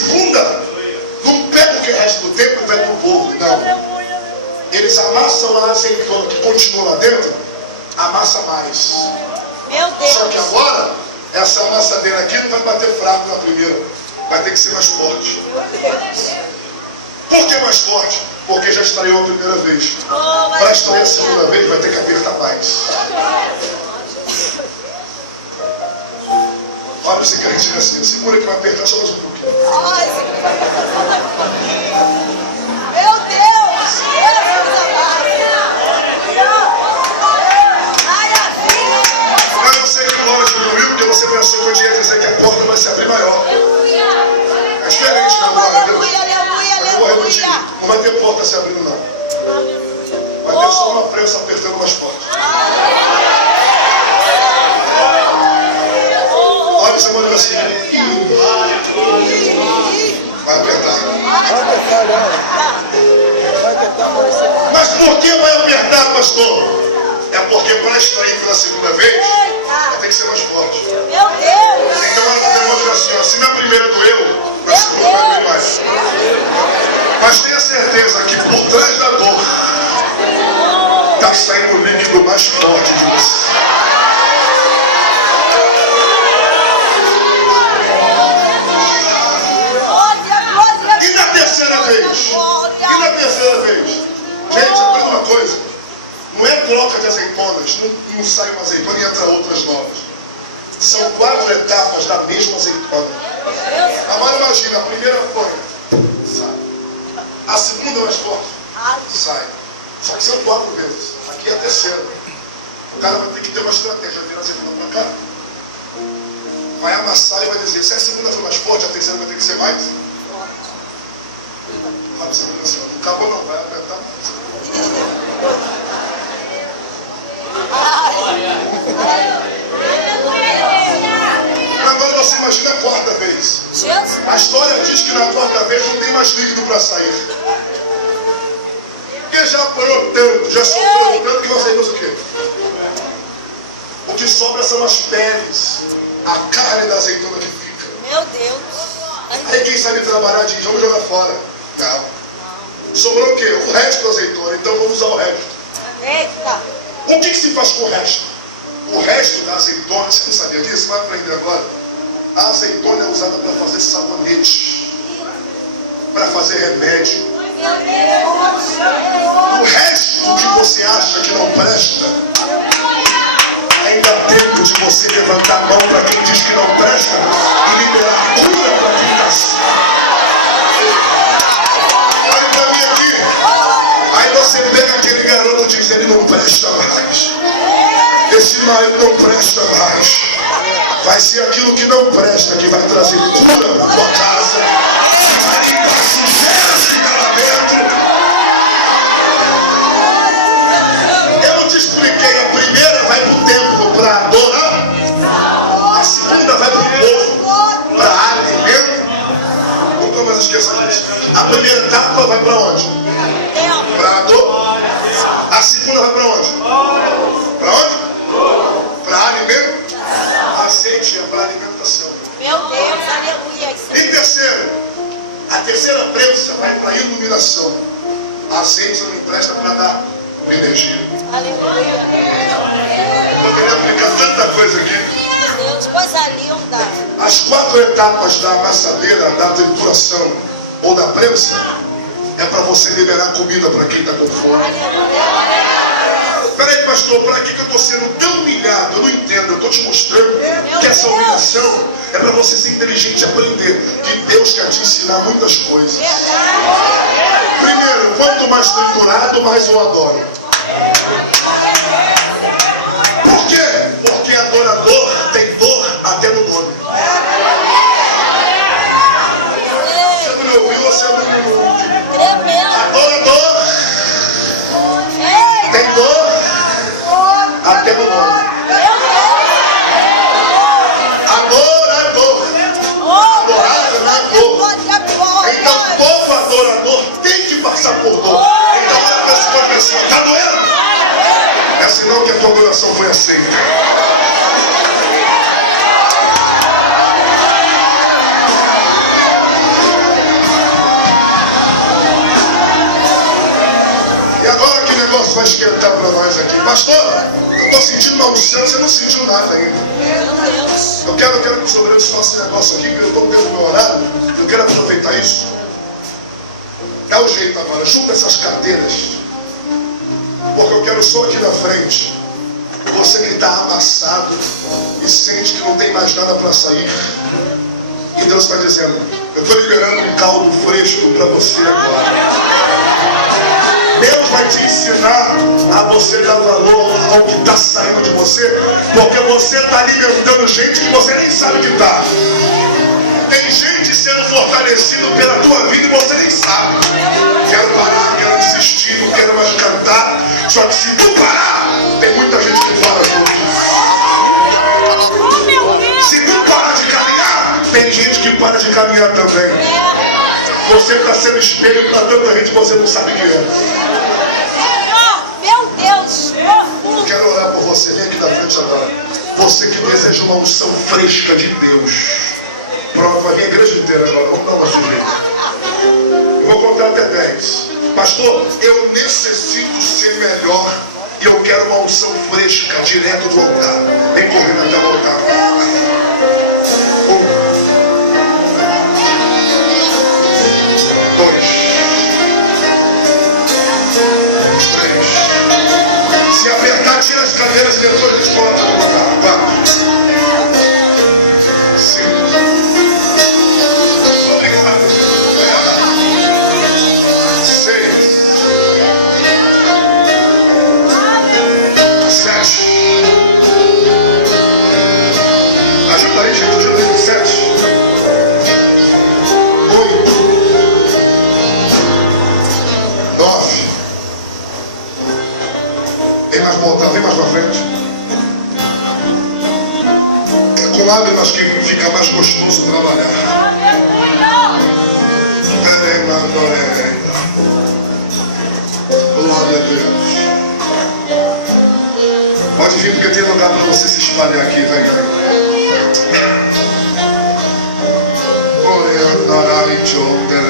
segunda não pega o que resta do templo e vai para o povo, não. Eles amassam a azeitona que continua lá dentro, amassa mais. Meu Deus. Só que agora, essa amassadeira aqui não vai bater fraco na primeira, vai ter que ser mais forte. Por que mais forte? Porque já estreou a primeira vez. Para estrear a segunda vez, vai ter que apertar mais. Olha esse crente assim, segura que vai apertar só mais um pouquinho. Meu Deus! Mas eu sei que glória diminuiu, porque você pensou que eu tinha dizer que a porta vai se abrir maior. É diferente, não, glória a Deus. Eu vou repetir. Não vai ter porta se abrindo, não. Vai ter só uma prensa apertando mais forte. Olha essa mulher assim. Vai apertar. Mas por que vai apertar, pastor? É porque para extrair pela segunda vez, vai ter que ser mais forte. Meu Deus! Então ela demonstra assim, ó, se na primeira doeu, na segunda vai doer mais. Mas tenha certeza que por trás da dor está saindo o líquido mais forte de você. E na terceira vez? E na terceira vez? Gente, aprenda uma coisa. Não é troca de azeitonas. Não sai uma azeitona e entra outras novas. São 4 etapas da mesma azeitona. Agora imagina, a primeira foi, sai. A segunda mais forte, sai. Só que são 4 vezes. Aqui é a terceira. O cara vai ter que ter uma estratégia. Virar a segunda para cá. Vai amassar e vai dizer, se a segunda for mais forte, a terceira vai ter que ser mais. Olha, você vai pensar, não acabou não, vai apertar mais. Agora você imagina a 4ª vez. A história diz que na 4ª vez não tem mais líquido para sair. Porque já apanhou tanto, já sobrou tanto que você usa o quê? O que sobra são as peles, a carne da azeitona que fica. Meu Deus. Aí quem sabe trabalhar diz, vamos jogar fora. Não. Sobrou o quê? O resto da azeitona, então vamos usar o resto. Eita. O que se faz com o resto? O resto da azeitona, você não sabia disso? Vai aprender agora. A azeitona é usada para fazer sabonete, para fazer remédio. O resto que você acha que não presta, ainda há tempo de você levantar a mão para quem diz que não presta e liberar cura para quem está. Olha para mim aqui. Aí você pega aquele garoto e diz, ele não presta mais. Esse marido não presta mais. Vai ser aquilo que não presta que vai trazer cura para tua casa. Vai limpar a sujeira que fica lá dentro. Eu te expliquei, a primeira vai para o templo para adorar. A segunda vai para o povo para alimento. Nunca mais esqueça disso. A primeira etapa vai para onde? Para adorar. A segunda vai para onde? Para onde? Para alimento. Azeite é para alimentação. Meu Deus, aleluia. E terceiro, a terceira prensa vai para iluminação. Azeite não empresta para dar energia. Aleluia. Poderia aplicar tanta coisa aqui. Meu Deus, coisa linda. As 4 etapas da amassadeira, da trituração ou da prensa é para você liberar comida para quem está com fome. Peraí, pastor, para que eu estou sendo tão humilhado? Eu não entendo, eu estou te mostrando que essa humilhação é para você ser inteligente e aprender que Deus quer te ensinar muitas coisas. Primeiro, quanto mais triturado, mais eu adoro. Por quê? Porque adorador tem dor até no nome. Você não me ouviu, você não me ouviu. Adorador tem dor até no nome. Adorador. Adorador não é dor. Então todo adorador tem que passar por dor. Então olha para esse corpo assim, está doendo? perguntar para nós aqui, pastor, eu estou sentindo uma unção, você não sentiu nada ainda. Meu Deus. Eu quero que o sobreiro faça esse negócio aqui, porque eu estou dentro do meu horário, eu quero aproveitar isso. Dá o jeito agora, junta essas cadeiras, porque eu quero só aqui na frente, você que está amassado e sente que não tem mais nada para sair. E Deus está dizendo, eu estou liberando um caldo fresco para você agora. Deus vai te ensinar a você dar valor ao que está saindo de você, porque você está alimentando gente que você nem sabe que está. Tem gente sendo fortalecida pela tua vida e você nem sabe. Quero parar, quero desistir, não quero mais cantar. Só que se tu parar, tem muita gente que para junto. Se tu parar de caminhar, tem gente que para de caminhar também. Você está sendo espelho para tanta gente que você não sabe quem é. Meu Deus. Eu quero orar por você. Vem aqui na frente agora. Você que deseja uma unção fresca de Deus. Pronto, vai vir a igreja inteira agora. Vamos dar uma sujeira. Eu vou contar até 10. Pastor, eu necessito ser melhor. E eu quero uma unção fresca, direto do altar. Vem correndo até o altar. 1, 2, 3. Se apertar, tira as cadeiras e depois eles colocam no lugar. 4, 5. Obrigado. 6, 7. Ajuda aí, gente. Ajuda aí. 7. 8. 9. Vem mais voltar, vem mais pra frente. É com lágrimas que fica mais gostoso trabalhar. Glória a Deus. Pode vir porque tem lugar para você se espalhar aqui, vem. Glória a Deus.